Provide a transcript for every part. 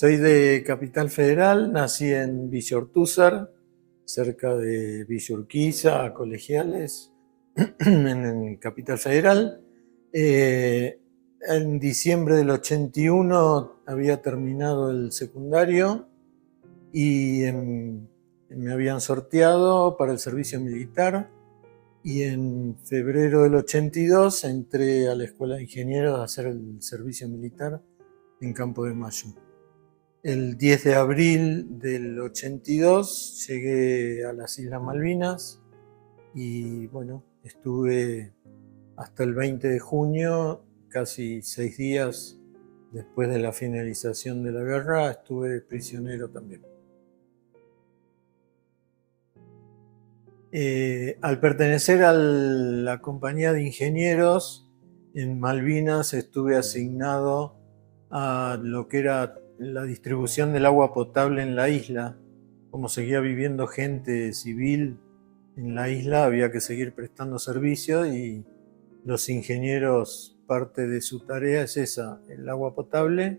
Soy de Capital Federal, nací en Villa Ortúzar, cerca de Villa Urquiza, Colegiales, en Capital Federal. En diciembre del 81 había terminado el secundario y me habían sorteado para el servicio militar, y en febrero del 82 entré a la Escuela de Ingenieros a hacer el servicio militar en Campo de Mayo. El 10 de abril del 82 llegué a las Islas Malvinas y bueno, estuve hasta el 20 de junio, casi 6 días después de la finalización de la guerra, estuve prisionero también. Al pertenecer a la compañía de ingenieros, en Malvinas estuve asignado a lo que era la distribución del agua potable en la isla. Como seguía viviendo gente civil en la isla, había que seguir prestando servicio y los ingenieros, parte de su tarea es esa, el agua potable,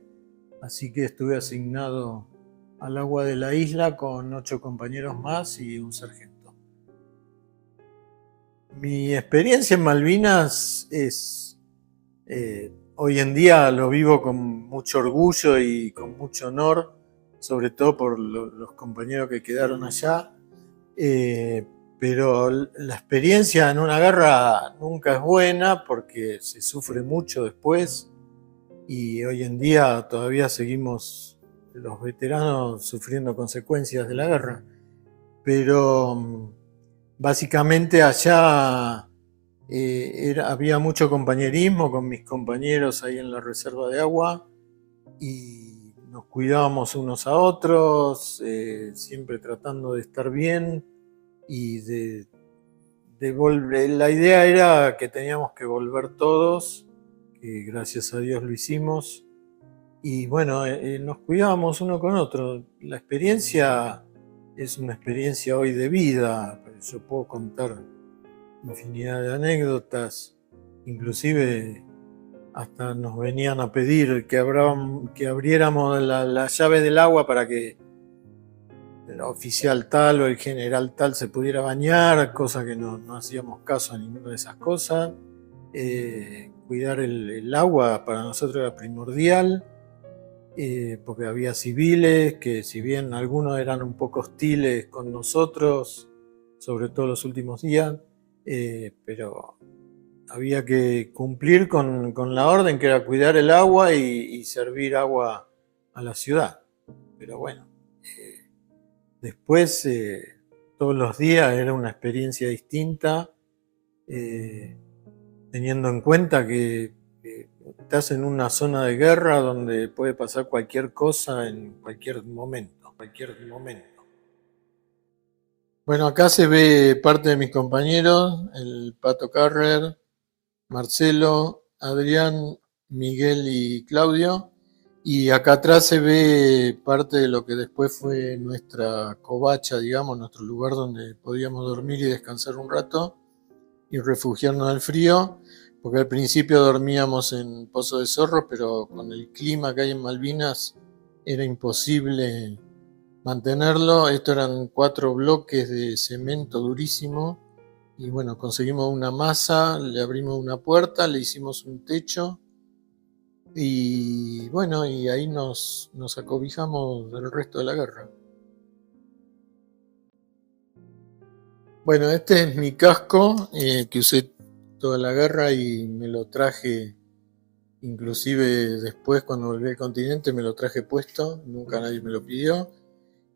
así que estuve asignado al agua de la isla con 8 compañeros más y un sargento. Mi experiencia en Malvinas es, hoy en día lo vivo con mucho orgullo y con mucho honor, sobre todo por los compañeros que quedaron allá, pero la experiencia en una guerra nunca es buena porque se sufre mucho después y hoy en día todavía seguimos los veteranos sufriendo consecuencias de la guerra, pero básicamente allá había mucho compañerismo con mis compañeros ahí en la reserva de agua y nos cuidábamos unos a otros, siempre tratando de estar bien y de volver. La idea era que teníamos que volver todos, que gracias a Dios lo hicimos, y bueno, nos cuidábamos uno con otro. La experiencia es una experiencia hoy de vida. Yo puedo contar infinidad de anécdotas, inclusive hasta nos venían a pedir que abriéramos la llave del agua para que el oficial tal o el general tal se pudiera bañar, cosa que no hacíamos caso a ninguna de esas cosas. Cuidar el agua para nosotros era primordial. Porque había civiles que, si bien algunos eran un poco hostiles con nosotros, sobre todo los últimos días, pero había que cumplir con la orden, que era cuidar el agua y servir agua a la ciudad. Pero bueno, después todos los días era una experiencia distinta, teniendo en cuenta que estás en una zona de guerra donde puede pasar cualquier cosa en cualquier momento. Bueno, acá se ve parte de mis compañeros, el Pato Carrer, Marcelo, Adrián, Miguel y Claudio. Y acá atrás se ve parte de lo que después fue nuestra covacha, digamos, nuestro lugar donde podíamos dormir y descansar un rato y refugiarnos del frío, porque al principio dormíamos en Pozo de Zorro, pero con el clima que hay en Malvinas era imposible mantenerlo. Estos eran 4 bloques de cemento durísimo y bueno, conseguimos una masa, le abrimos una puerta, le hicimos un techo y bueno, y ahí nos acobijamos del resto de la guerra. Bueno, este es mi casco que usé toda la guerra y me lo traje, inclusive después cuando volví al continente me lo traje puesto, nunca nadie me lo pidió.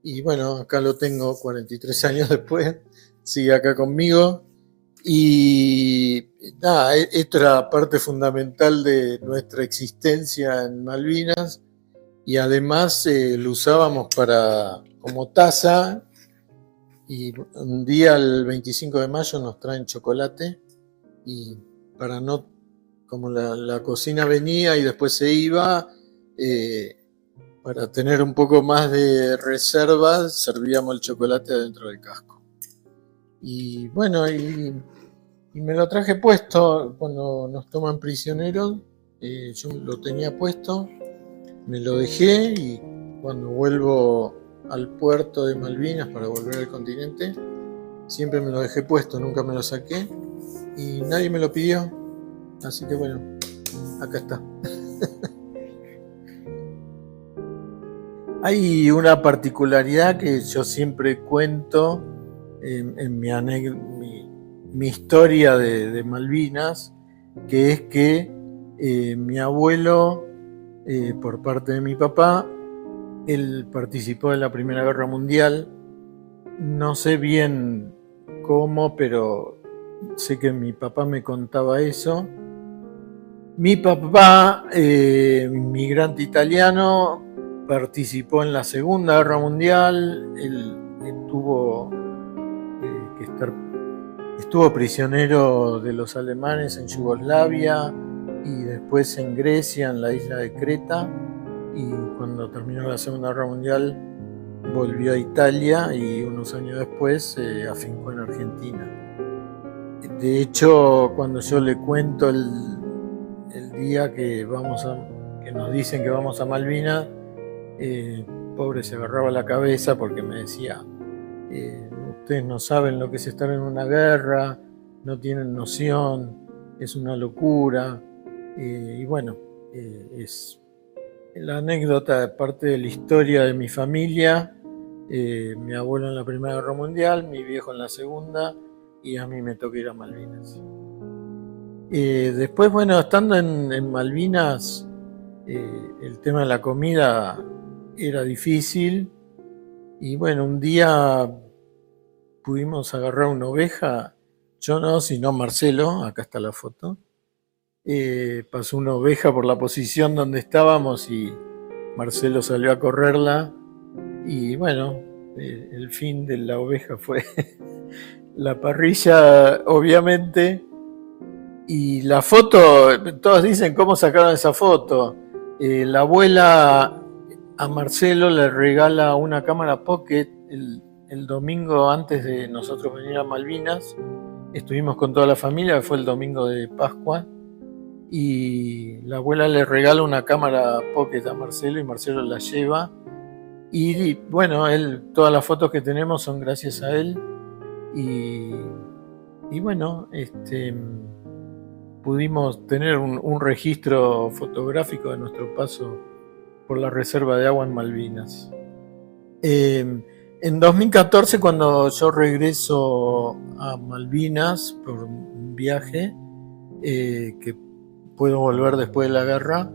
Y bueno, acá lo tengo 43 años después, sigue acá conmigo. Y nada, esto era parte fundamental de nuestra existencia en Malvinas y además lo usábamos como taza. Y un día, el 25 de mayo, nos traen chocolate y para no, como la cocina venía y después se iba, para tener un poco más de reserva, servíamos el chocolate adentro del casco. Y bueno, y me lo traje puesto cuando nos toman prisioneros, yo lo tenía puesto, me lo dejé y cuando vuelvo al puerto de Malvinas para volver al continente, siempre me lo dejé puesto, nunca me lo saqué y nadie me lo pidió. Así que bueno, acá está. Hay una particularidad que yo siempre cuento en mi historia de Malvinas, que es que mi abuelo, por parte de mi papá, él participó en la Primera Guerra Mundial. No sé bien cómo, pero sé que mi papá me contaba eso. Mi papá, inmigrante italiano, participó en la Segunda Guerra Mundial. Él estuvo prisionero de los alemanes en Yugoslavia y después en Grecia, en la isla de Creta. Y cuando terminó la Segunda Guerra Mundial volvió a Italia y unos años después se afincó en Argentina. De hecho, cuando yo le cuento el día que nos dicen que vamos a Malvinas, pobre se agarraba la cabeza porque me decía, ustedes no saben lo que es estar en una guerra, no tienen noción, es una locura. Y bueno, es la anécdota de parte de la historia de mi familia. Mi abuelo en la Primera Guerra Mundial, mi viejo en la Segunda, y a mí me tocó ir a Malvinas. Después, bueno, estando en Malvinas, el tema de la comida era difícil y bueno, un día pudimos agarrar una oveja, yo no, sino Marcelo, acá está la foto. Pasó una oveja por la posición donde estábamos y Marcelo salió a correrla y bueno, el fin de la oveja fue la parrilla, obviamente. Y la foto, todos dicen cómo sacaron esa foto. La abuela a Marcelo le regala una cámara pocket el domingo antes de nosotros venir a Malvinas. Estuvimos con toda la familia, fue el domingo de Pascua. Y la abuela le regala una cámara pocket a Marcelo y Marcelo la lleva. Y bueno, todas las fotos que tenemos son gracias a él. Y bueno, pudimos tener un registro fotográfico de nuestro paso por la reserva de agua en Malvinas. En 2014, cuando yo regreso a Malvinas por un viaje, que puedo volver después de la guerra,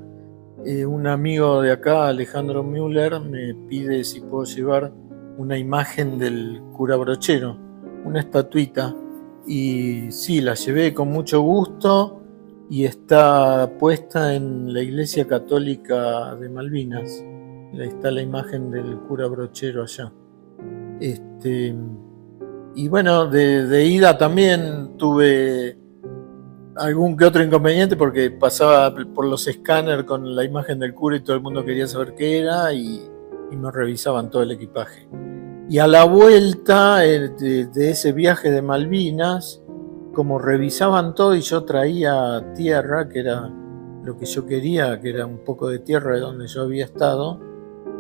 un amigo de acá, Alejandro Müller, me pide si puedo llevar una imagen del cura Brochero, una estatuita. Y sí, la llevé con mucho gusto y está puesta en la Iglesia Católica de Malvinas. Ahí está la imagen del cura Brochero allá. Y bueno, de ida también tuve algún que otro inconveniente porque pasaba por los escáneres con la imagen del cura y todo el mundo quería saber qué era y me revisaban todo el equipaje. Y a la vuelta de ese viaje de Malvinas, como revisaban todo y yo traía tierra, que era lo que yo quería, que era un poco de tierra de donde yo había estado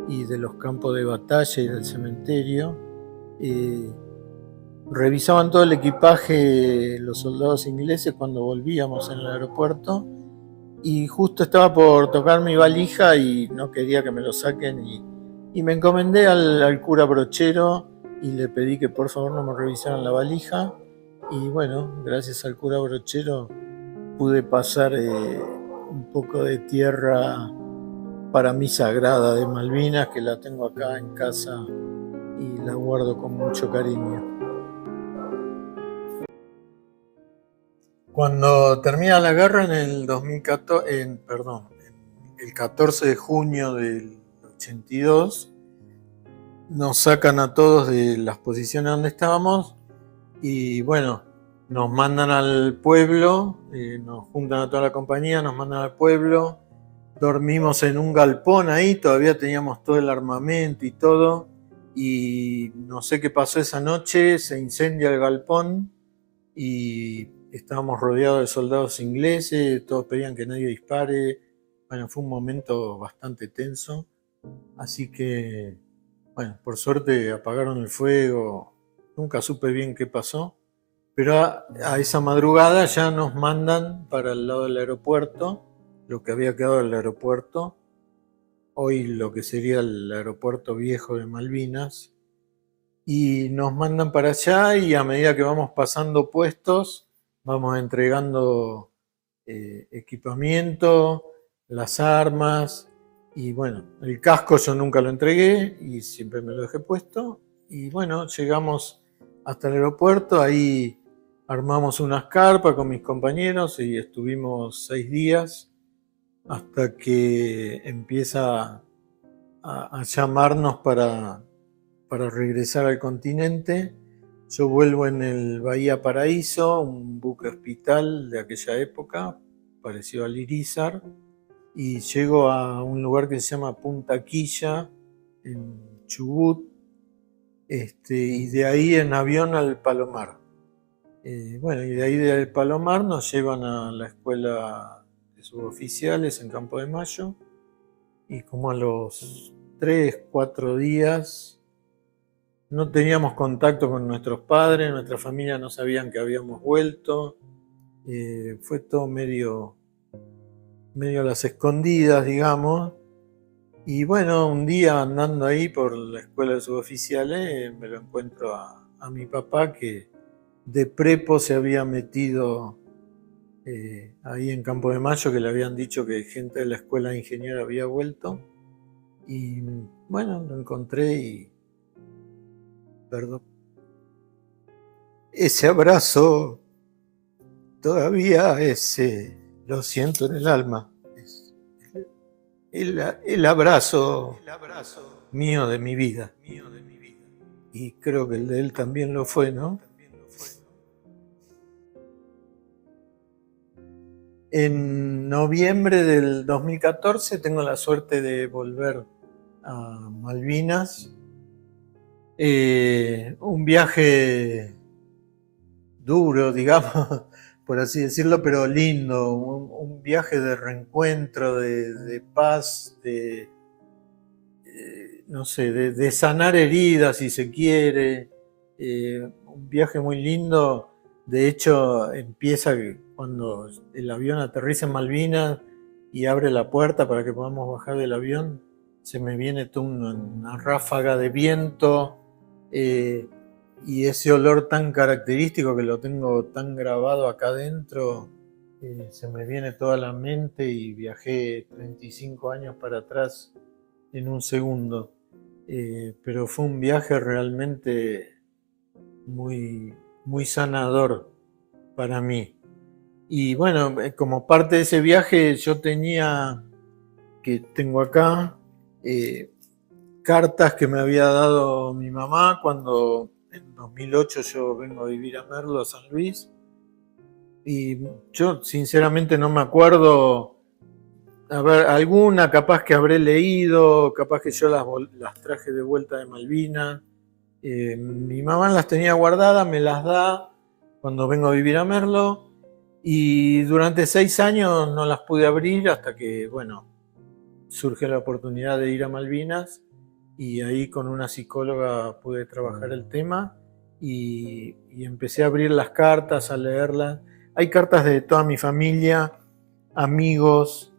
y de los campos de batalla y del cementerio, revisaban todo el equipaje los soldados ingleses cuando volvíamos en el aeropuerto y justo estaba por tocar mi valija y no quería que me lo saquen y me encomendé al cura Brochero y le pedí que por favor no me revisaran la valija y bueno, gracias al cura Brochero pude pasar un poco de tierra para mí sagrada de Malvinas, que la tengo acá en casa y la guardo con mucho cariño. Cuando termina la guerra en el 2014, en el 14 de junio del 82, nos sacan a todos de las posiciones donde estábamos y bueno, nos mandan al pueblo, nos juntan a toda la compañía, nos mandan al pueblo, dormimos en un galpón ahí, todavía teníamos todo el armamento y todo, y no sé qué pasó esa noche, se incendia el galpón y estábamos rodeados de soldados ingleses, todos pedían que nadie dispare. Bueno, fue un momento bastante tenso Así que, bueno, por suerte apagaron el fuego, nunca supe bien qué pasó, pero a esa madrugada ya nos mandan para el lado del aeropuerto, lo que había quedado del aeropuerto, hoy lo que sería el aeropuerto viejo de Malvinas, y nos mandan para allá y a medida que vamos pasando puestos, vamos entregando equipamiento, las armas, y bueno, el casco yo nunca lo entregué y siempre me lo dejé puesto. Y bueno, llegamos hasta el aeropuerto, ahí armamos unas carpas con mis compañeros y estuvimos 6 días hasta que empieza a llamarnos para regresar al continente. Yo vuelvo en el Bahía Paraíso, un buque hospital de aquella época, parecido al Irizar, y llego a un lugar que se llama Punta Quilla, en Chubut, y de ahí en avión al Palomar. Bueno, y de ahí del Palomar nos llevan a la escuela de suboficiales en Campo de Mayo, y como a los 3, 4 días no teníamos contacto con nuestros padres, nuestra familia no sabían que habíamos vuelto, fue todo medio a las escondidas, digamos. Y bueno, un día andando ahí por la escuela de suboficiales, me lo encuentro a mi papá, que de prepo se había metido ahí en Campo de Mayo, que le habían dicho que gente de la escuela de ingeniero había vuelto. Y bueno, lo encontré y... Perdón. Ese abrazo todavía lo siento en el alma. Es el abrazo mío de mi vida. Y creo que el de él también lo fue, ¿no? En noviembre del 2014 tengo la suerte de volver a Malvinas. Un viaje duro, digamos, por así decirlo, pero lindo, un viaje de reencuentro, de paz, no sé, de sanar heridas, si se quiere, un viaje muy lindo. De hecho, empieza cuando el avión aterriza en Malvinas y abre la puerta para que podamos bajar del avión, se me viene toda una ráfaga de viento, y ese olor tan característico que lo tengo tan grabado acá adentro, se me viene toda la mente y viajé 35 años para atrás en un segundo. Pero fue un viaje realmente muy, muy sanador para mí. Y bueno, como parte de ese viaje yo tengo acá cartas que me había dado mi mamá cuando en 2008 yo vengo a vivir a Merlo, a San Luis, y yo sinceramente no me acuerdo. A ver, alguna capaz que habré leído, capaz que yo las traje de vuelta de Malvinas. Mi mamá las tenía guardadas, me las da cuando vengo a vivir a Merlo, y durante 6 años no las pude abrir hasta que, bueno, surge la oportunidad de ir a Malvinas, y ahí con una psicóloga pude trabajar el tema y empecé a abrir las cartas, a leerlas. Hay cartas de toda mi familia, amigos,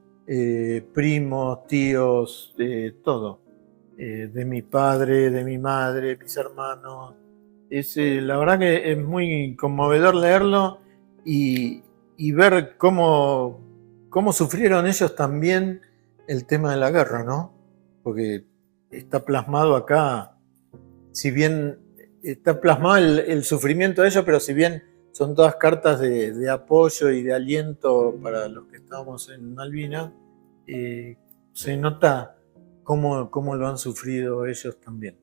primos, tíos, de todo, de mi padre, de mi madre, mis hermanos. La verdad que es muy conmovedor leerlo y ver cómo sufrieron ellos también el tema de la guerra, ¿no? Porque está plasmado acá, si bien está plasmado el sufrimiento de ellos, pero si bien son todas cartas de apoyo y de aliento para los que estamos en Malvinas, se nota cómo lo han sufrido ellos también.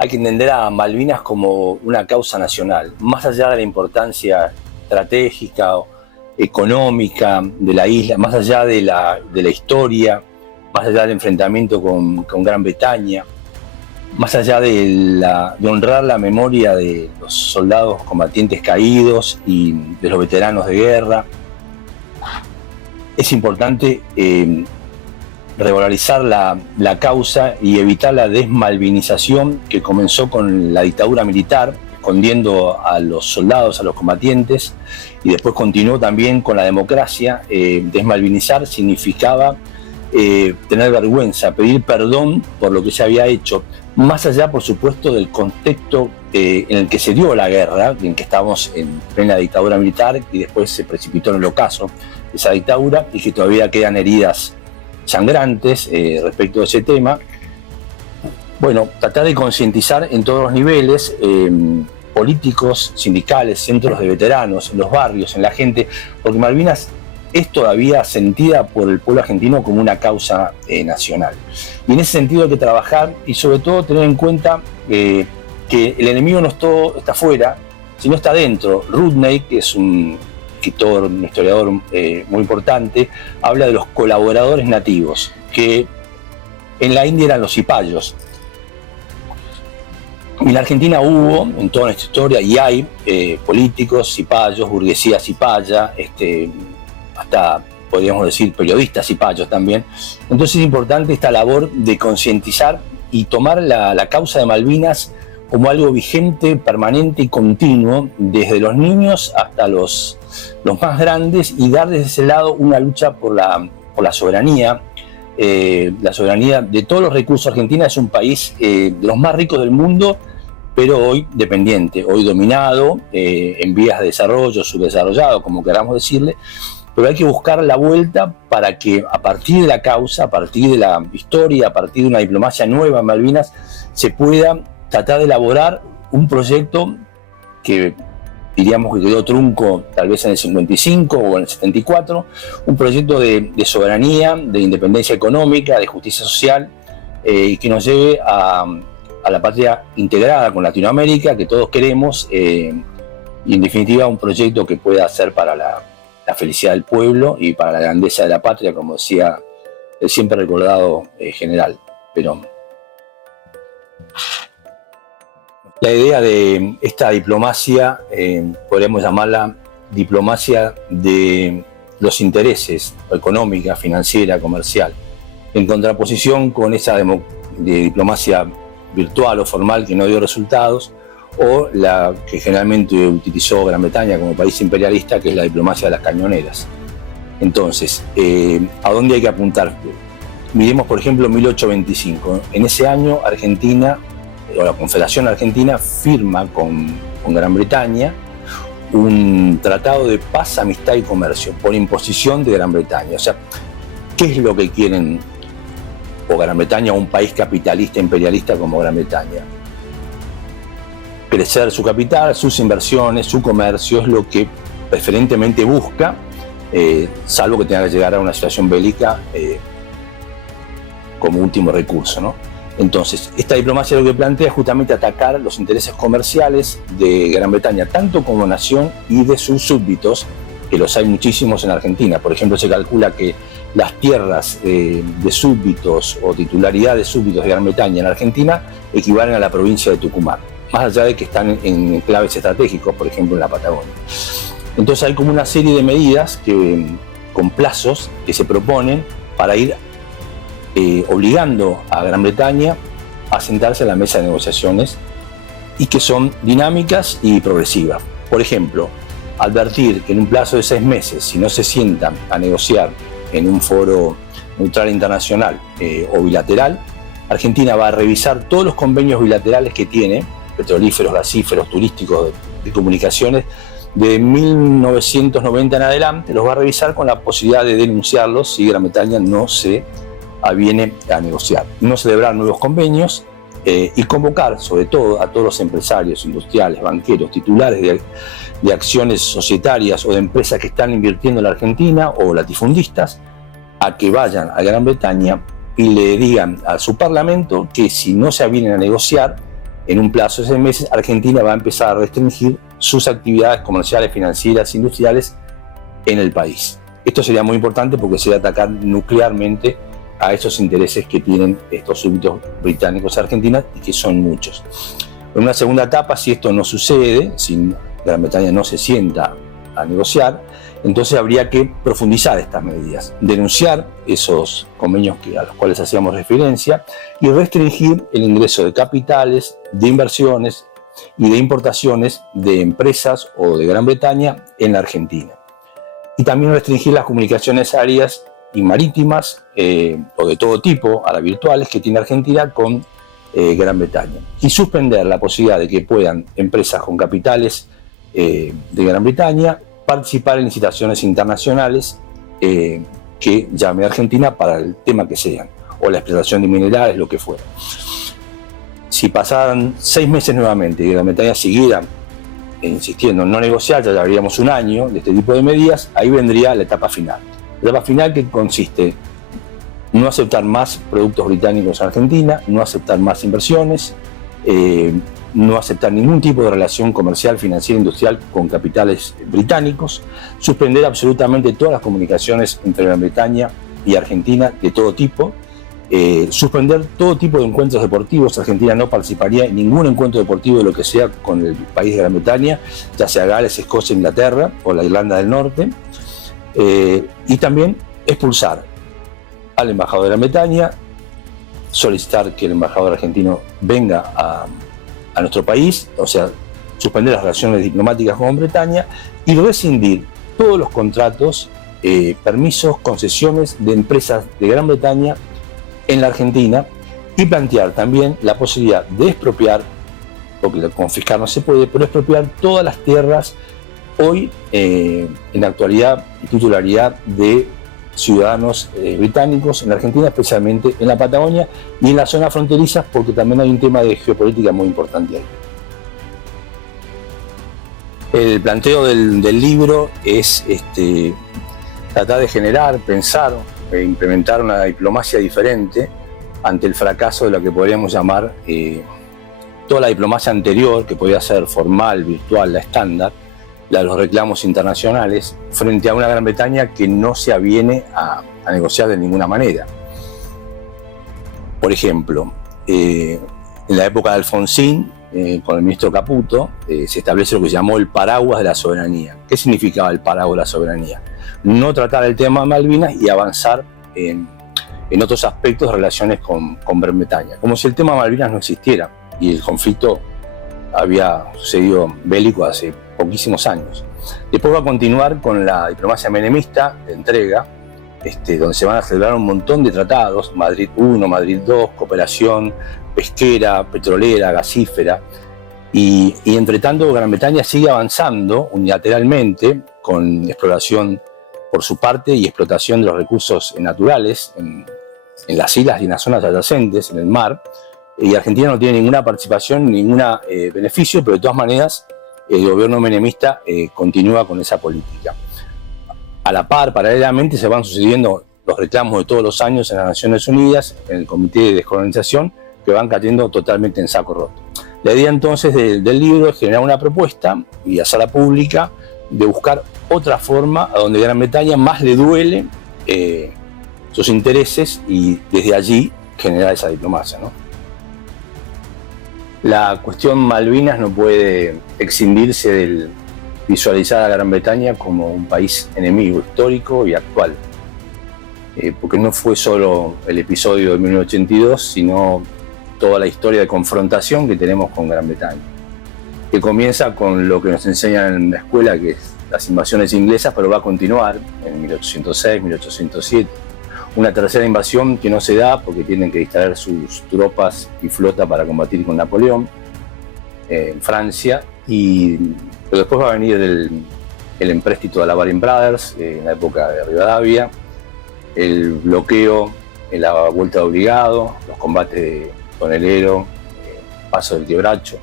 Hay que entender a Malvinas como una causa nacional, más allá de la importancia estratégica o económica de la isla, más allá de la historia, más allá del enfrentamiento con Gran Bretaña. más allá de honrar la memoria de los soldados combatientes caídos y de los veteranos de guerra, es importante revalorizar la causa y evitar la desmalvinización que comenzó con la dictadura militar, escondiendo a los soldados, a los combatientes, y después continuó también con la democracia. Desmalvinizar significaba tener vergüenza, pedir perdón por lo que se había hecho, más allá, por supuesto, del contexto en el que se dio la guerra, en que estábamos en plena dictadura militar y después se precipitó en el ocaso de esa dictadura, y que todavía quedan heridas sangrantes respecto a ese tema. Bueno, tratar de concientizar en todos los niveles, políticos, sindicales, centros de veteranos, en los barrios, en la gente, porque Malvinas es todavía sentida por el pueblo argentino como una causa nacional. Y en ese sentido hay que trabajar y sobre todo tener en cuenta que el enemigo no está afuera, sino está dentro. Rudney, que es un escritor, un historiador muy importante, habla de los colaboradores nativos, que en la India eran los cipayos. En la Argentina hubo, en toda nuestra historia, y hay políticos cipayos, burguesía cipaya, hasta podríamos decir periodistas cipayos también. Entonces es importante esta labor de concientizar y tomar la causa de Malvinas como algo vigente, permanente y continuo, desde los niños hasta los más grandes, y dar desde ese lado una lucha por la soberanía. La soberanía de todos los recursos. Argentina es un país de los más ricos del mundo, pero hoy dependiente, hoy dominado, en vías de desarrollo, subdesarrollado, como queramos decirle, pero hay que buscar la vuelta para que a partir de la causa, a partir de la historia, a partir de una diplomacia nueva en Malvinas, se pueda tratar de elaborar un proyecto que diríamos que quedó trunco tal vez en el 55 o en el 74, un proyecto de soberanía, de independencia económica, de justicia social, y que nos lleve a la patria integrada con Latinoamérica, que todos queremos, y en definitiva un proyecto que pueda ser para la felicidad del pueblo y para la grandeza de la patria, como decía el siempre recordado general Perón. La idea de esta diplomacia, podríamos llamarla diplomacia de los intereses, económica, financiera, comercial, en contraposición con esa de diplomacia virtual o formal que no dio resultados, o la que generalmente utilizó Gran Bretaña como país imperialista, que es la diplomacia de las cañoneras. Entonces, ¿a dónde hay que apuntar? Miremos, por ejemplo, 1825. En ese año, Argentina, o la Confederación Argentina, firma con Gran Bretaña un tratado de paz, amistad y comercio por imposición de Gran Bretaña. O sea, ¿qué es lo que quieren o Gran Bretaña o un país capitalista imperialista como Gran Bretaña? Crecer su capital, sus inversiones, su comercio, es lo que preferentemente busca, salvo que tenga que llegar a una situación bélica como último recurso, ¿no? Entonces, esta diplomacia lo que plantea es justamente atacar los intereses comerciales de Gran Bretaña, tanto como nación y de sus súbditos, que los hay muchísimos en Argentina. Por ejemplo, se calcula que las tierras de súbditos o titularidad de súbditos de Gran Bretaña en Argentina equivalen a la provincia de Tucumán, más allá de que están en enclaves estratégicos, por ejemplo en la Patagonia. Entonces hay como una serie de medidas con plazos que se proponen para ir obligando a Gran Bretaña a sentarse a la mesa de negociaciones, y que son dinámicas y progresivas. Por ejemplo, advertir que en un plazo de 6 meses, si no se sientan a negociar en un foro neutral internacional o bilateral, Argentina va a revisar todos los convenios bilaterales que tiene, petrolíferos, gasíferos, turísticos, de comunicaciones, de 1990 en adelante, los va a revisar con la posibilidad de denunciarlos si Gran Bretaña no se aviene a negociar. No celebrar nuevos convenios y convocar sobre todo a todos los empresarios, industriales, banqueros, titulares de acciones societarias o de empresas que están invirtiendo en la Argentina o latifundistas, a que vayan a Gran Bretaña y le digan a su parlamento que si no se avienen a negociar en un plazo de 6 meses, Argentina va a empezar a restringir sus actividades comerciales, financieras, industriales en el país. Esto sería muy importante porque sería atacar nuclearmente a esos intereses que tienen estos súbditos británicos a Argentina, y que son muchos. En una segunda etapa, si esto no sucede, si Gran Bretaña no se sienta a negociar, entonces habría que profundizar estas medidas, denunciar esos convenios a los cuales hacíamos referencia y restringir el ingreso de capitales, de inversiones y de importaciones de empresas o de Gran Bretaña en la Argentina. Y también restringir las comunicaciones aéreas y marítimas o de todo tipo, a las virtuales, que tiene Argentina con Gran Bretaña. Y suspender la posibilidad de que puedan empresas con capitales de Gran Bretaña participar en licitaciones internacionales que llame a Argentina para el tema que sean, o la explotación de minerales, lo que fuera. Si pasaran 6 meses nuevamente y Gran Bretaña siguiera insistiendo en no negociar, ya llevaríamos un año de este tipo de medidas, ahí vendría la etapa final. La etapa final, que consiste en no aceptar más productos británicos en Argentina, no aceptar más inversiones, no aceptar ningún tipo de relación comercial, financiera, industrial con capitales británicos, suspender absolutamente todas las comunicaciones entre Gran Bretaña y Argentina de todo tipo, suspender todo tipo de encuentros deportivos. Argentina no participaría en ningún encuentro deportivo de lo que sea con el país de Gran Bretaña, ya sea Gales, Escocia, Inglaterra o la Irlanda del Norte, y también expulsar al embajador de Gran Bretaña, solicitar que el embajador argentino venga a nuestro país, o sea, suspender las relaciones diplomáticas con Gran Bretaña y rescindir todos los contratos, permisos, concesiones de empresas de Gran Bretaña en la Argentina, y plantear también la posibilidad de expropiar, porque confiscar no se puede, pero expropiar todas las tierras hoy en la actualidad titularidad de ciudadanos británicos en la Argentina, especialmente en la Patagonia y en las zonas fronterizas, porque también hay un tema de geopolítica muy importante ahí. El planteo del libro es tratar de generar, pensar e implementar una diplomacia diferente ante el fracaso de lo que podríamos llamar toda la diplomacia anterior, que podía ser formal, virtual, la estándar, la de los reclamos internacionales, frente a una Gran Bretaña que no se aviene a negociar de ninguna manera. Por ejemplo, en la época de Alfonsín, con el ministro Caputo, se establece lo que se llamó el paraguas de la soberanía. ¿Qué significaba el paraguas de la soberanía? No tratar el tema de Malvinas y avanzar en otros aspectos de relaciones con Gran Bretaña, como si el tema de Malvinas no existiera y el conflicto había sucedido bélico hace poquísimos años. Después va a continuar con la diplomacia menemista de entrega, donde se van a celebrar un montón de tratados, Madrid I, Madrid II, cooperación pesquera, petrolera, gasífera, y entre tanto Gran Bretaña sigue avanzando unilateralmente con exploración por su parte y explotación de los recursos naturales en las islas y en las zonas adyacentes, en el mar, y Argentina no tiene ninguna participación, ningún beneficio, pero de todas maneras el gobierno menemista continúa con esa política. A la par, paralelamente, se van sucediendo los reclamos de todos los años en las Naciones Unidas, en el Comité de Descolonización, que van cayendo totalmente en saco roto. La idea entonces del libro es generar una propuesta y hacerla pública de buscar otra forma a donde Gran Bretaña más le duele sus intereses y desde allí generar esa diplomacia, ¿no? La cuestión Malvinas no puede eximirse del visualizar a Gran Bretaña como un país enemigo histórico y actual, porque no fue solo el episodio de 1982, sino toda la historia de confrontación que tenemos con Gran Bretaña, que comienza con lo que nos enseñan en la escuela, que es las invasiones inglesas, pero va a continuar en 1806, 1807. Una tercera invasión que no se da porque tienen que distraer sus tropas y flota para combatir con Napoleón en Francia, pero después va a venir el empréstito de la Baring Brothers en la época de Rivadavia, el bloqueo en la Vuelta de Obligado, los combates de Tonelero, Paso del Quebracho.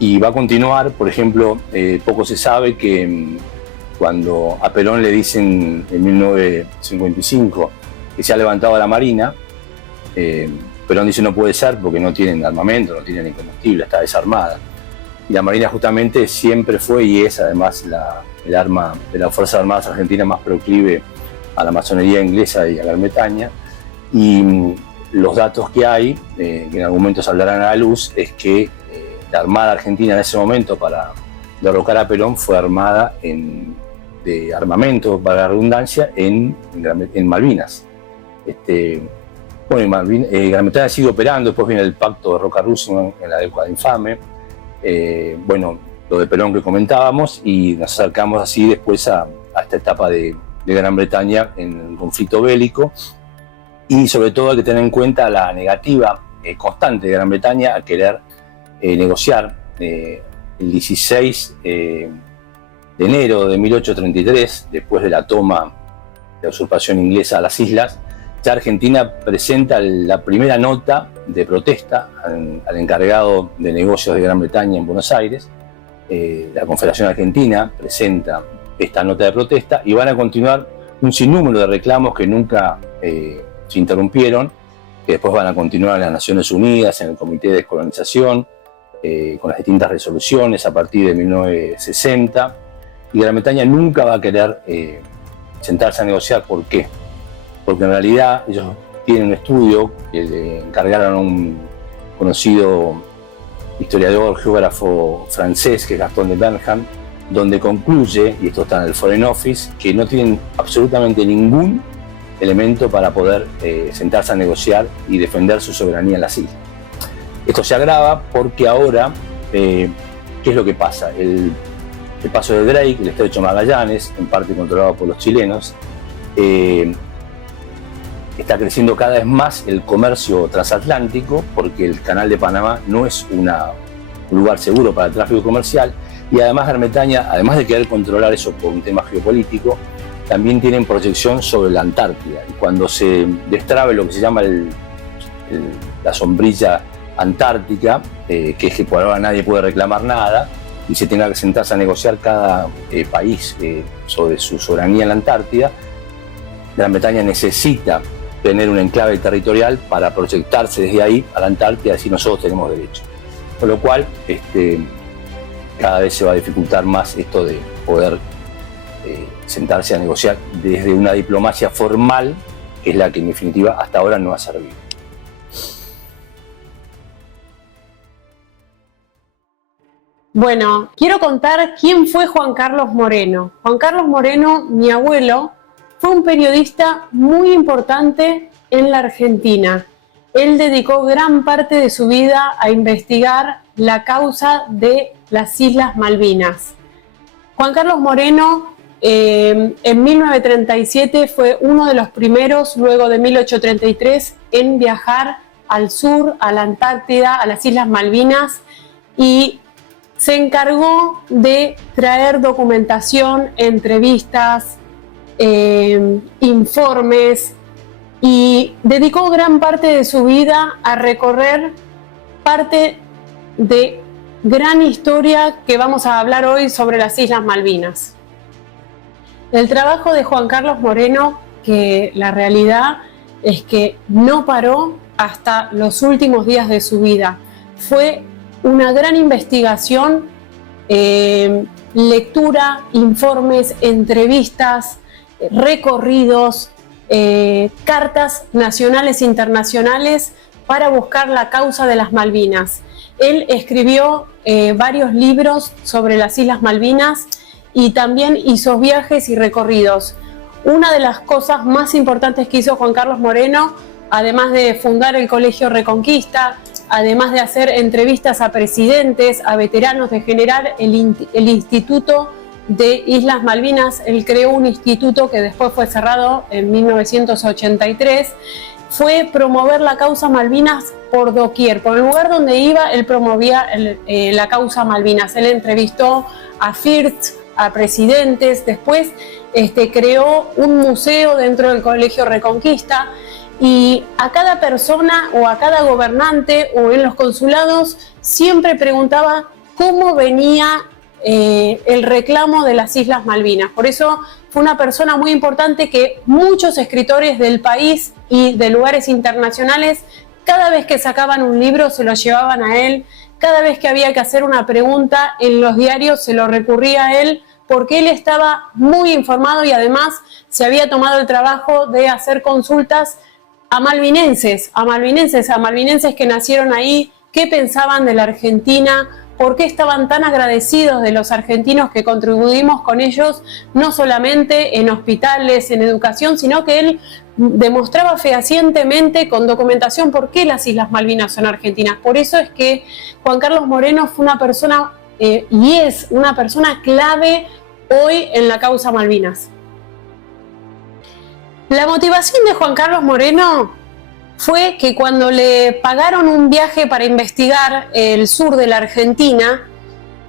Y va a continuar, por ejemplo, poco se sabe que cuando a Perón le dicen en 1955 que se ha levantado la Marina, Perón dice no puede ser porque no tienen armamento, no tienen ni combustible, está desarmada. Y la Marina justamente siempre fue y es además el arma de las Fuerzas Armadas Argentinas más proclive a la masonería inglesa y a Gran Bretaña. Y los datos que hay, que en algún momento saldrán a la luz, es que la Armada Argentina en ese momento para derrocar a Perón fue armada de armamento, para la redundancia, en Malvinas. Bueno, Gran Bretaña sigue operando, después viene el pacto de Roca-Roosevelt en la década infame. Bueno, lo de Perón que comentábamos, y nos acercamos así después a esta etapa de Gran Bretaña en el conflicto bélico, y sobre todo hay que tener en cuenta la negativa constante de Gran Bretaña a querer negociar. El 16 de enero de 1833, después de la toma de la usurpación inglesa a las islas, ya Argentina presenta la primera nota de protesta al encargado de negocios de Gran Bretaña en Buenos Aires. La Confederación Argentina presenta esta nota de protesta y van a continuar un sinnúmero de reclamos que nunca se interrumpieron, que después van a continuar en las Naciones Unidas, en el Comité de Descolonización, con las distintas resoluciones a partir de 1960. Y Gran Bretaña nunca va a querer sentarse a negociar. ¿Por qué? Porque en realidad ellos tienen un estudio que le encargaron a un conocido historiador, geógrafo francés, que es Gaston de Bernheim, donde concluye, y esto está en el Foreign Office, que no tienen absolutamente ningún elemento para poder sentarse a negociar y defender su soberanía en las islas. Esto se agrava porque ahora, ¿qué es lo que pasa? El paso de Drake, el estrecho de Magallanes, en parte controlado por los chilenos, está creciendo cada vez más el comercio transatlántico, porque el Canal de Panamá no es un lugar seguro para el tráfico comercial, y además Gran Bretaña, además de querer controlar eso por un tema geopolítico, también tienen proyección sobre la Antártida. Y cuando se destrabe lo que se llama la sombrilla antártica, que es que por ahora nadie puede reclamar nada, y se tenga que sentarse a negociar cada país sobre su soberanía en la Antártida, Gran Bretaña necesita tener un enclave territorial para proyectarse desde ahí a la Antártida y decir nosotros tenemos derecho. Con lo cual, cada vez se va a dificultar más esto de poder sentarse a negociar desde una diplomacia formal, que es la que en definitiva hasta ahora no ha servido. Bueno, quiero contar quién fue Juan Carlos Moreno. Juan Carlos Moreno, mi abuelo, fue un periodista muy importante en la Argentina. Él dedicó gran parte de su vida a investigar la causa de las Islas Malvinas. Juan Carlos Moreno, en 1937, fue uno de los primeros, luego de 1833, en viajar al sur, a la Antártida, a las Islas Malvinas, y se encargó de traer documentación, entrevistas, informes, y dedicó gran parte de su vida a recorrer parte de gran historia que vamos a hablar hoy sobre las Islas Malvinas. El trabajo de Juan Carlos Moreno, que la realidad es que no paró hasta los últimos días de su vida, fue una gran investigación, lectura, informes, entrevistas, recorridos, cartas nacionales e internacionales para buscar la causa de las Malvinas. Él escribió varios libros sobre las Islas Malvinas y también hizo viajes y recorridos. Una de las cosas más importantes que hizo Juan Carlos Moreno, además de fundar el Colegio Reconquista, además de hacer entrevistas a presidentes, a veteranos, de generar el Instituto de Islas Malvinas, él creó un instituto que después fue cerrado en 1983, fue promover la causa Malvinas por doquier. Por el lugar donde iba, él promovía la causa Malvinas. Él entrevistó a Firth, a presidentes, después creó un museo dentro del Colegio Reconquista, y a cada persona o a cada gobernante o en los consulados siempre preguntaba cómo venía el reclamo de las Islas Malvinas. Por eso fue una persona muy importante que muchos escritores del país y de lugares internacionales, cada vez que sacaban un libro se lo llevaban a él, cada vez que había que hacer una pregunta en los diarios se lo recurría a él, porque él estaba muy informado y además se había tomado el trabajo de hacer consultas a malvinenses que nacieron ahí, qué pensaban de la Argentina, por qué estaban tan agradecidos de los argentinos que contribuimos con ellos, no solamente en hospitales, en educación, sino que él demostraba fehacientemente con documentación por qué las Islas Malvinas son argentinas. Por eso es que Juan Carlos Moreno fue una persona y es una persona clave hoy en la causa Malvinas. La motivación de Juan Carlos Moreno fue que cuando le pagaron un viaje para investigar el sur de la Argentina,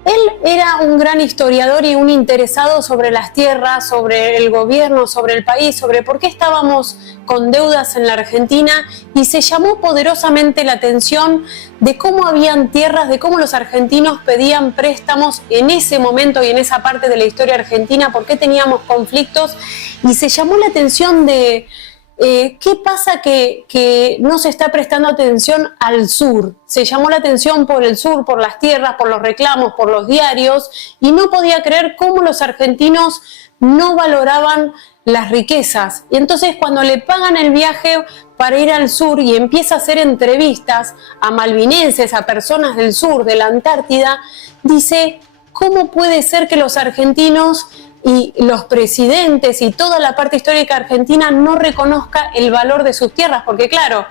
él era un gran historiador y un interesado sobre las tierras, sobre el gobierno, sobre el país, sobre por qué estábamos con deudas en la Argentina, y se llamó poderosamente la atención de cómo habían tierras, de cómo los argentinos pedían préstamos en ese momento y en esa parte de la historia argentina, por qué teníamos conflictos, y se llamó la atención de ¿qué pasa que no se está prestando atención al sur? Se llamó la atención por el sur, por las tierras, por los reclamos, por los diarios, y no podía creer cómo los argentinos no valoraban las riquezas. Y entonces cuando le pagan el viaje para ir al sur y empieza a hacer entrevistas a malvinenses, a personas del sur, de la Antártida, dice, ¿cómo puede ser que los argentinos y los presidentes y toda la parte histórica argentina no reconozca el valor de sus tierras? Porque claro,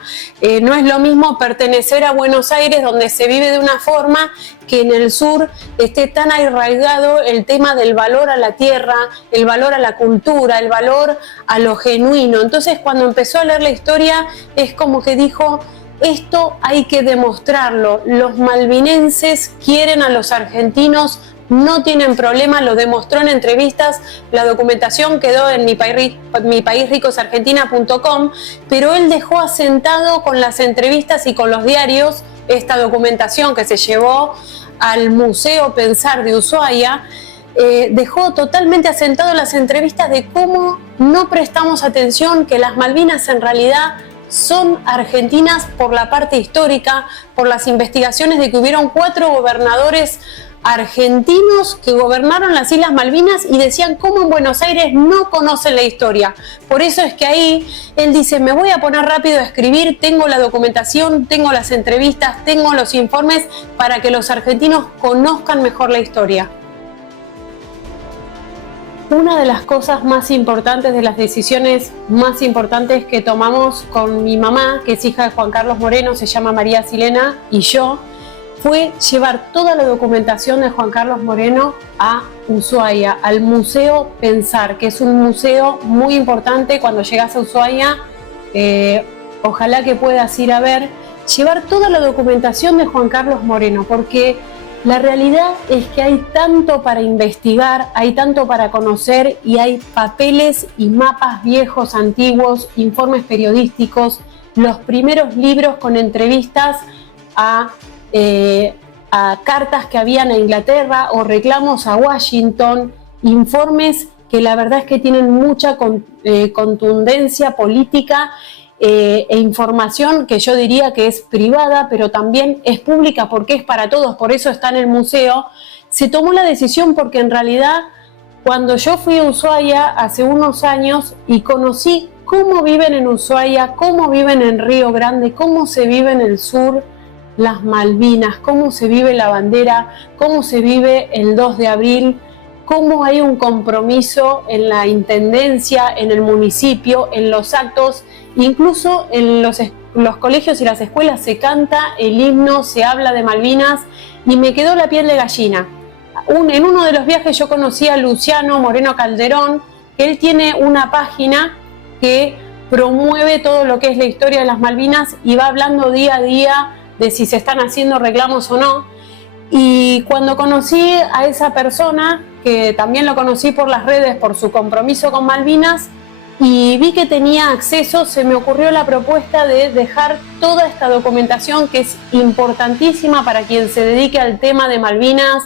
no es lo mismo pertenecer a Buenos Aires, donde se vive de una forma, que en el sur esté tan arraigado el tema del valor a la tierra, el valor a la cultura, el valor a lo genuino. Entonces cuando empezó a leer la historia es como que dijo, esto hay que demostrarlo, los malvinenses quieren a los argentinos, no tienen problema, lo demostró en entrevistas, la documentación quedó en mipaisricosargentina.com, pero él dejó asentado con las entrevistas y con los diarios esta documentación que se llevó al Museo Pensar de Ushuaia, dejó totalmente asentado las entrevistas de cómo no prestamos atención, que las Malvinas en realidad son argentinas por la parte histórica, por las investigaciones de que hubieron 4 gobernadores argentinos que gobernaron las Islas Malvinas y decían cómo en Buenos Aires no conocen la historia. Por eso es que ahí él dice, me voy a poner rápido a escribir, tengo la documentación, tengo las entrevistas, tengo los informes para que los argentinos conozcan mejor la historia. Una de las cosas más importantes, de las decisiones más importantes que tomamos con mi mamá, que es hija de Juan Carlos Moreno, se llama María Silena, y yo, fue llevar toda la documentación de Juan Carlos Moreno a Ushuaia, al Museo Pensar, que es un museo muy importante. Cuando llegas a Ushuaia, ojalá que puedas ir a ver, llevar toda la documentación de Juan Carlos Moreno, porque la realidad es que hay tanto para investigar, hay tanto para conocer, y hay papeles y mapas viejos, antiguos, informes periodísticos, los primeros libros con entrevistas a cartas que habían a Inglaterra o reclamos a Washington, informes que la verdad es que tienen mucha contundencia política e información que yo diría que es privada, pero también es pública porque es para todos, por eso está en el museo. Se tomó la decisión porque en realidad cuando yo fui a Ushuaia hace unos años y conocí cómo viven en Ushuaia, cómo viven en Río Grande, cómo se vive en el sur, las Malvinas, cómo se vive la bandera, cómo se vive el 2 de abril, cómo hay un compromiso en la intendencia, en el municipio, en los actos, incluso en los colegios y las escuelas se canta el himno, se habla de Malvinas, y me quedó la piel de gallina. En uno de los viajes yo conocí a Luciano Moreno Calderón, que él tiene una página que promueve todo lo que es la historia de las Malvinas y va hablando día a día de si se están haciendo reclamos o no. Y cuando conocí a esa persona, que también lo conocí por las redes por su compromiso con Malvinas, y vi que tenía acceso, se me ocurrió la propuesta de dejar toda esta documentación que es importantísima para quien se dedique al tema de Malvinas,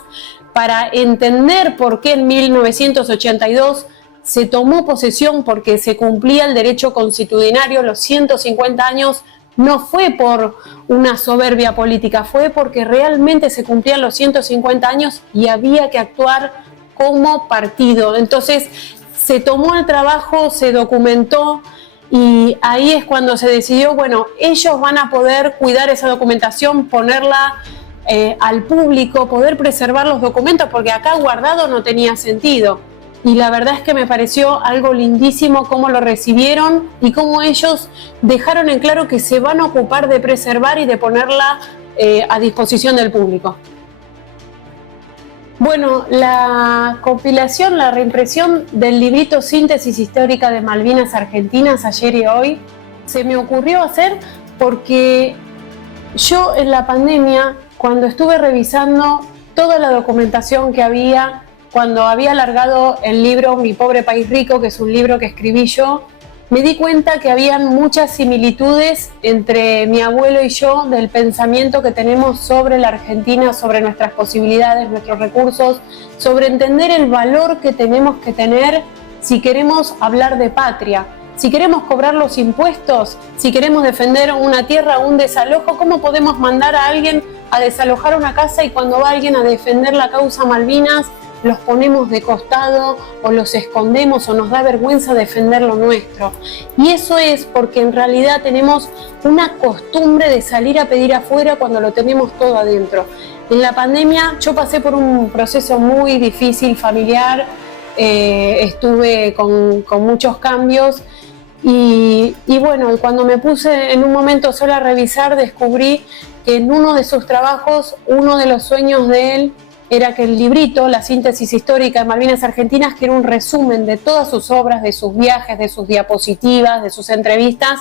para entender por qué en 1982 se tomó posesión, porque se cumplía el derecho constitucionario, los 150 años. No fue por una soberbia política, fue porque realmente se cumplían los 150 años y había que actuar como partido. Entonces se tomó el trabajo, se documentó Y ahí es cuando se decidió, bueno, ellos van a poder cuidar esa documentación, ponerla al público, poder preservar los documentos, porque acá guardado no tenía sentido. Y la verdad es que me pareció algo lindísimo cómo lo recibieron y cómo ellos dejaron en claro que se van a ocupar de preservar y de ponerla a disposición del público. Bueno, la compilación, la reimpresión del librito Síntesis Histórica de Malvinas Argentinas, ayer y hoy, se me ocurrió hacer porque yo en la pandemia, cuando estuve revisando toda la documentación que había, cuando había largado el libro Mi Pobre País Rico, que es un libro que escribí yo, me di cuenta que habían muchas similitudes entre mi abuelo y yo del pensamiento que tenemos sobre la Argentina, sobre nuestras posibilidades, nuestros recursos, sobre entender el valor que tenemos que tener si queremos hablar de patria, si queremos cobrar los impuestos, si queremos defender una tierra o un desalojo. ¿Cómo podemos mandar a alguien a desalojar una casa y cuando va alguien a defender la causa Malvinas los ponemos de costado o los escondemos o nos da vergüenza defender lo nuestro? Y eso es porque en realidad tenemos una costumbre de salir a pedir afuera cuando lo tenemos todo adentro. En la pandemia yo pasé por un proceso muy difícil familiar, estuve con muchos cambios y bueno, cuando me puse en un momento sola a revisar, descubrí que en uno de sus trabajos, uno de los sueños de él era que el librito, la síntesis histórica de Malvinas Argentinas, que era un resumen de todas sus obras, de sus viajes, de sus diapositivas, de sus entrevistas,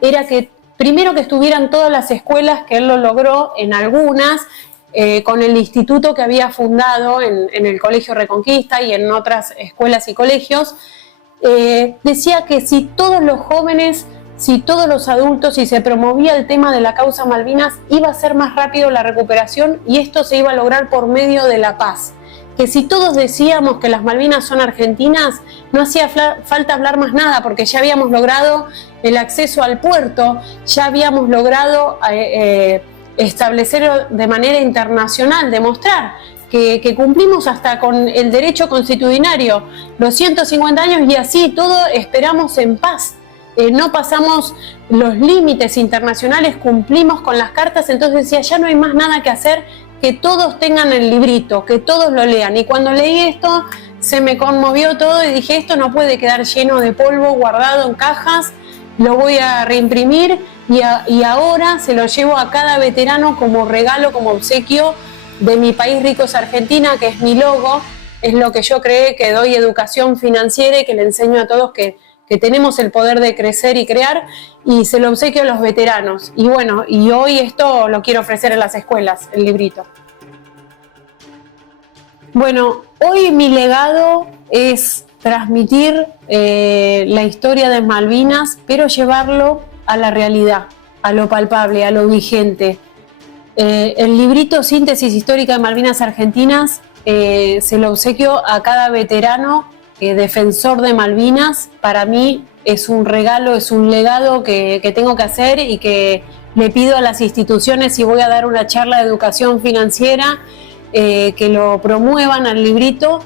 era que primero que estuvieran todas las escuelas, que él lo logró en algunas, con el instituto que había fundado en el Colegio Reconquista y en otras escuelas y colegios. Decía que si todos los jóvenes, si todos los adultos, si se promovía el tema de la causa Malvinas, iba a ser más rápido la recuperación y esto se iba a lograr por medio de la paz. Que si todos decíamos que las Malvinas son argentinas, no hacía falta hablar más nada porque ya habíamos logrado el acceso al puerto, ya habíamos logrado establecer de manera internacional, demostrar que cumplimos hasta con el derecho constitucionario los 150 años y así todo esperamos en paz. No pasamos los límites internacionales, cumplimos con las cartas, entonces decía, ya no hay más nada que hacer, que todos tengan el librito, que todos lo lean. Y cuando leí esto, se me conmovió todo y dije, esto no puede quedar lleno de polvo, guardado en cajas, lo voy a reimprimir y ahora se lo llevo a cada veterano como regalo, como obsequio de Mi País Rico es Argentina, que es mi logo, es lo que yo creé, que doy educación financiera y que le enseño a todos que tenemos el poder de crecer y crear, y se lo obsequio a los veteranos. Y bueno, y hoy esto lo quiero ofrecer en las escuelas, el librito. Bueno, hoy mi legado es transmitir la historia de Malvinas, pero llevarlo a la realidad, a lo palpable, a lo vigente. El librito Síntesis Histórica de Malvinas Argentinas se lo obsequio a cada veterano defensor de Malvinas. Para mí es un regalo, es un legado que tengo que hacer y que le pido a las instituciones, si voy a dar una charla de educación financiera, que lo promuevan al librito.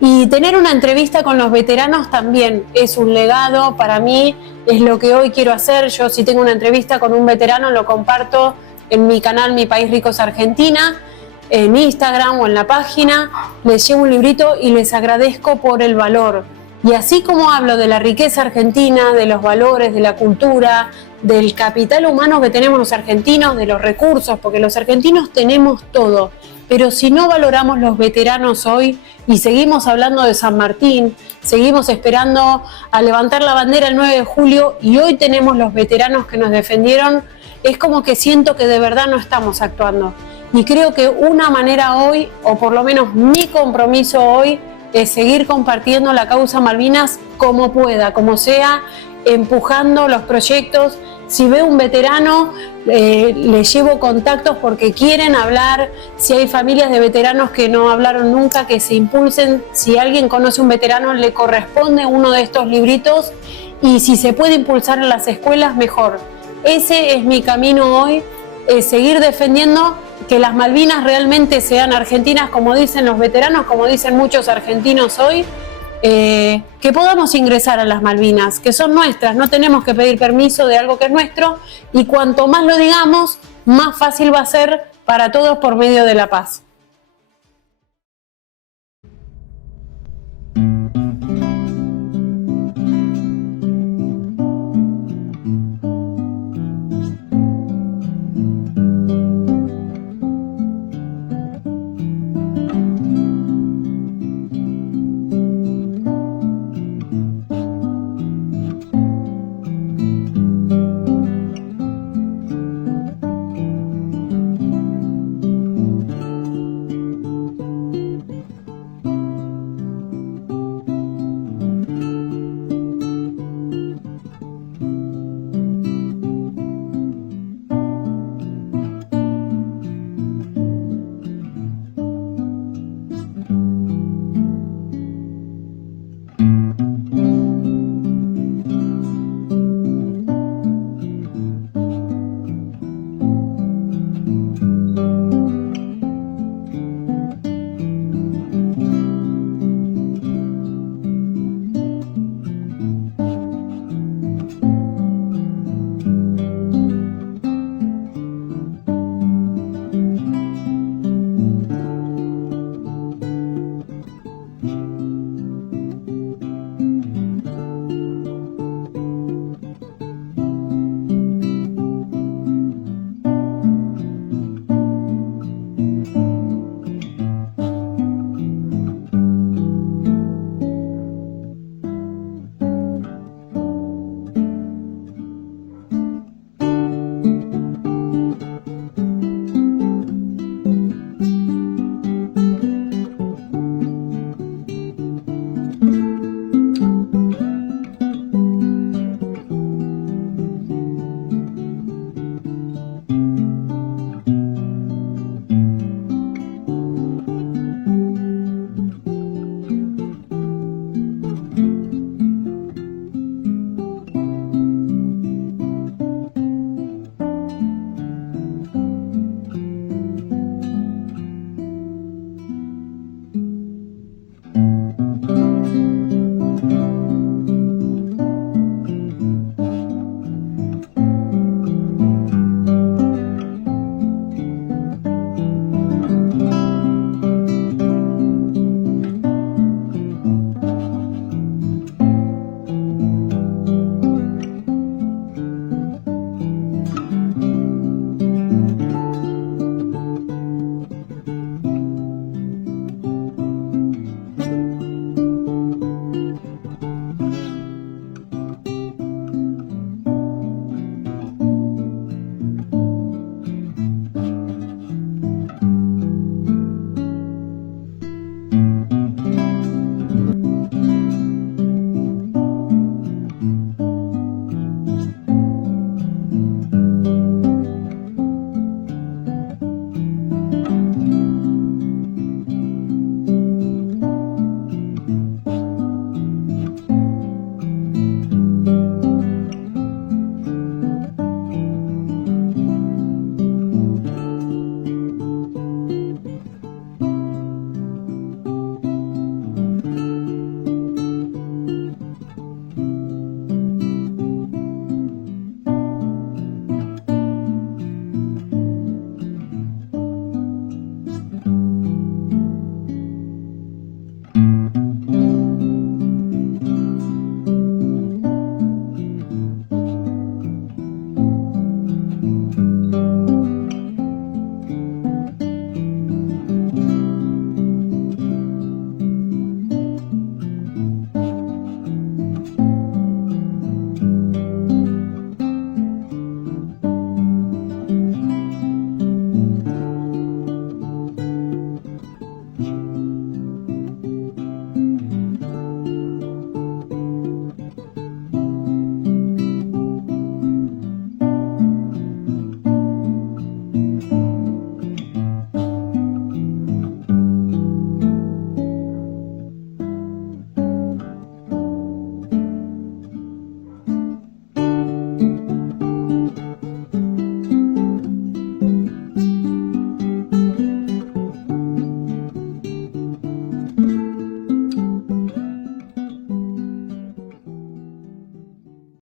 Y tener una entrevista con los veteranos también es un legado, para mí es lo que hoy quiero hacer. Yo si tengo una entrevista con un veterano lo comparto en mi canal Mi País Rico es Argentina, en Instagram o en la página, les llevo un librito y les agradezco por el valor. Y así como hablo de la riqueza argentina, de los valores, de la cultura, del capital humano que tenemos los argentinos, de los recursos, porque los argentinos tenemos todo, pero si no valoramos los veteranos hoy y seguimos hablando de San Martín, seguimos esperando a levantar la bandera el 9 de julio y hoy tenemos los veteranos que nos defendieron, es como que siento que de verdad no estamos actuando. Y creo que una manera hoy, o por lo menos mi compromiso hoy, es seguir compartiendo la causa Malvinas como pueda, como sea, empujando los proyectos. Si veo un veterano, le llevo contactos porque quieren hablar. Si hay familias de veteranos que no hablaron nunca, que se impulsen. Si alguien conoce un veterano, le corresponde uno de estos libritos. Y si se puede impulsar en las escuelas, mejor. Ese es mi camino hoy, seguir defendiendo que las Malvinas realmente sean argentinas, como dicen los veteranos, como dicen muchos argentinos hoy, que podamos ingresar a las Malvinas, que son nuestras, no tenemos que pedir permiso de algo que es nuestro, y cuanto más lo digamos, más fácil va a ser para todos por medio de la paz.